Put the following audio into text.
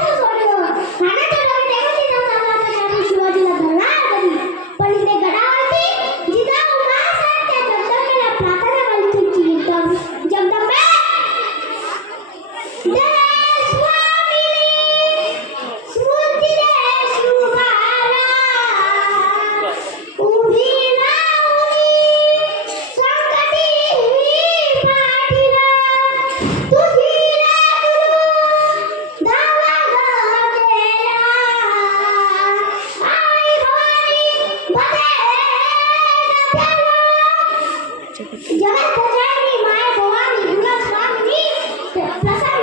不说这个了，奶奶就。જગત પ્રજાની માય ભવાની વિલાસ સ્વામીની પ્રસાદ